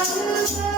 I do